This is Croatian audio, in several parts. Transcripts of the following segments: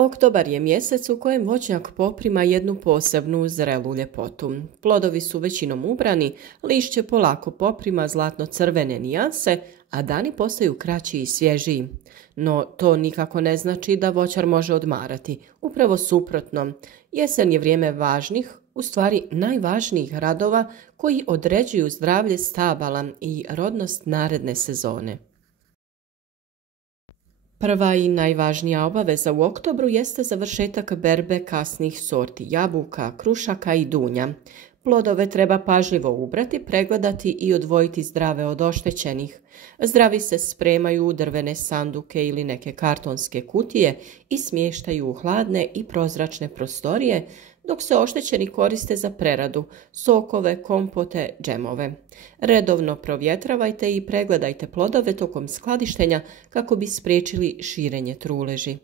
Oktobar je mjesec u kojem voćnjak poprima jednu posebnu zrelu ljepotu. Plodovi su većinom ubrani, lišće polako poprima zlatno-crvene nijanse, a dani postaju kraći i svježiji. No to nikako ne znači da voćar može odmarati. Upravo suprotno, jesen je vrijeme važnih, u stvari najvažnijih radova koji određuju zdravlje stabala i rodnost naredne sezone. Prva i najvažnija obaveza u oktobru jeste završetak berbe kasnih sorti jabuka, krušaka i dunja. Plodove treba pažljivo ubrati, pregledati i odvojiti zdrave od oštećenih. Zdravi se spremaju u drvene sanduke ili neke kartonske kutije i smještaju u hladne i prozračne prostorije, dok se oštećeni koriste za preradu, sokove, kompote, džemove. Redovno provjetravajte i pregledajte plodove tokom skladištenja kako bi spriječili širenje truleži.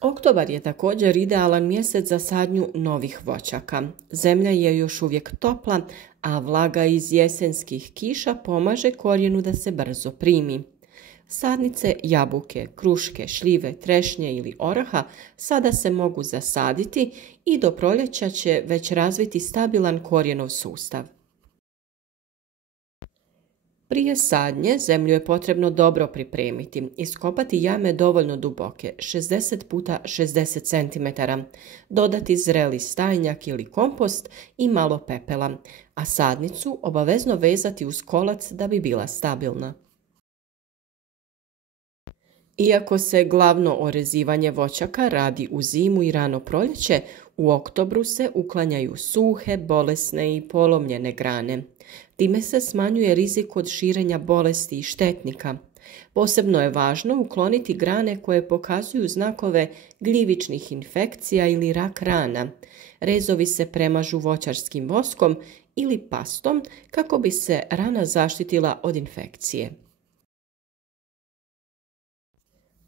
Oktobar je također idealan mjesec za sadnju novih voćaka. Zemlja je još uvijek topla, a vlaga iz jesenskih kiša pomaže korijenu da se brzo primi. Sadnice jabuke, kruške, šljive, trešnje ili oraha sada se mogu zasaditi i do proljeća će već razviti stabilan korijenov sustav. Prije sadnje zemlju je potrebno dobro pripremiti, iskopati jame dovoljno duboke, 60 x 60 cm, dodati zreli stajnjak ili kompost i malo pepela, a sadnicu obavezno vezati uz kolac da bi bila stabilna. Iako se glavno orezivanje voćaka radi u zimu i rano proljeće, u oktobru se uklanjaju suhe, bolesne i polomljene grane. Time se smanjuje rizik od širenja bolesti i štetnika. Posebno je važno ukloniti grane koje pokazuju znakove gljivičnih infekcija ili rak rana. Rezovi se premažu voćarskim voskom ili pastom kako bi se rana zaštitila od infekcije.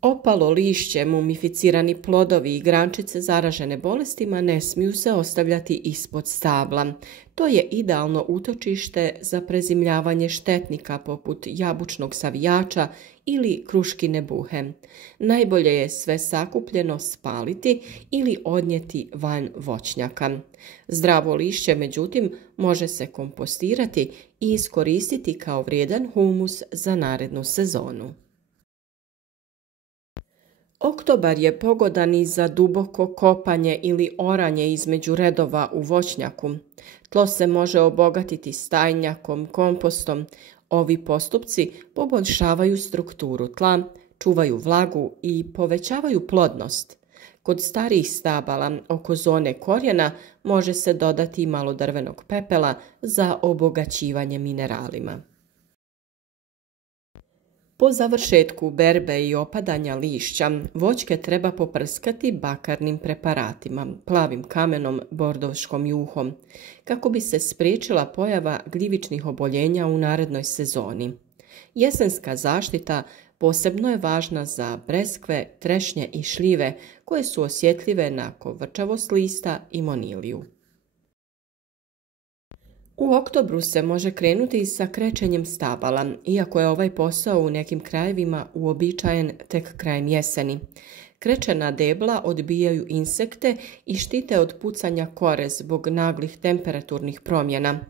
Opalo lišće, mumificirani plodovi i grančice zaražene bolestima ne smiju se ostavljati ispod stabla. To je idealno utočište za prezimljavanje štetnika poput jabučnog savijača ili kruškine buhe. Najbolje je sve sakupljeno spaliti ili odnijeti van voćnjaka. Zdravo lišće, međutim, može se kompostirati i iskoristiti kao vrijedan humus za narednu sezonu. Oktobar je pogodan i za duboko kopanje ili oranje između redova u voćnjaku. Tlo se može obogatiti stajnjakom, kompostom. Ovi postupci poboljšavaju strukturu tla, čuvaju vlagu i povećavaju plodnost. Kod starijih stabala oko zone korijena može se dodati malo drvenog pepela za obogaćivanje mineralima. Po završetku berbe i opadanja lišća, voćke treba poprskati bakarnim preparatima, plavim kamenom, bordovškom juhom, kako bi se spriječila pojava gljivičnih oboljenja u narednoj sezoni. Jesenska zaštita posebno je važna za breskve, trešnje i šljive koje su osjetljive na kovrčavost lista i moniliju. U oktobru se može krenuti sa krečenjem stabala, iako je ovaj posao u nekim krajevima uobičajen tek krajem jeseni. Krečena debla odbijaju insekte i štite od pucanja kore zbog naglih temperaturnih promjena.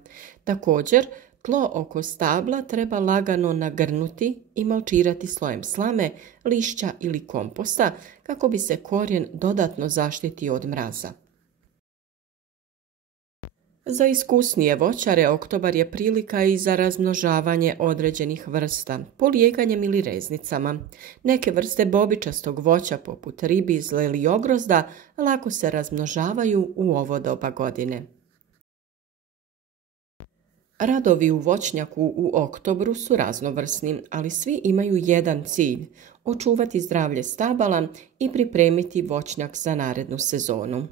Također, tlo oko stabla treba lagano nagrnuti i malčirati slojem slame, lišća ili komposta kako bi se korijen dodatno zaštitio od mraza. Za iskusnije voćare oktobar je prilika i za razmnožavanje određenih vrsta, polijeganjem ili reznicama. Neke vrste bobičastog voća poput ribizle ili ogrozda lako se razmnožavaju u ovo doba godine. Radovi u voćnjaku u oktobru su raznovrsni, ali svi imaju jedan cilj – očuvati zdravlje stabala i pripremiti voćnjak za narednu sezonu.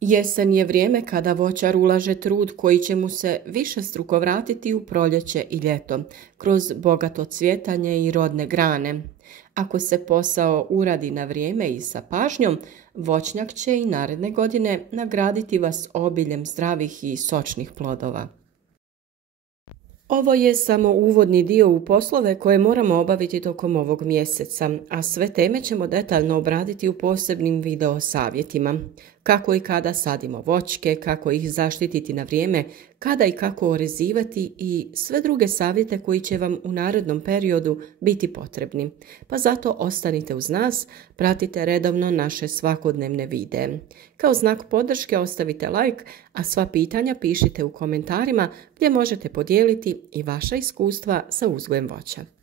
Jesen je vrijeme kada voćar ulaže trud koji će mu se višestruko vratiti u proljeće i ljeto, kroz bogato cvjetanje i rodne grane. Ako se posao uradi na vrijeme i sa pažnjom, voćnjak će i naredne godine nagraditi vas obiljem zdravih i sočnih plodova. Ovo je samo uvodni dio u poslove koje moramo obaviti tokom ovog mjeseca, a sve teme ćemo detaljno obraditi u posebnim video savjetima. Kako i kada sadimo voćke, kako ih zaštititi na vrijeme, kada i kako orezivati i sve druge savjete koji će vam u narednom periodu biti potrebni. Pa zato ostanite uz nas, pratite redovno naše svakodnevne videe. Kao znak podrške ostavite like, a sva pitanja pišite u komentarima gdje možete podijeliti i vaša iskustva sa uzgojem voća.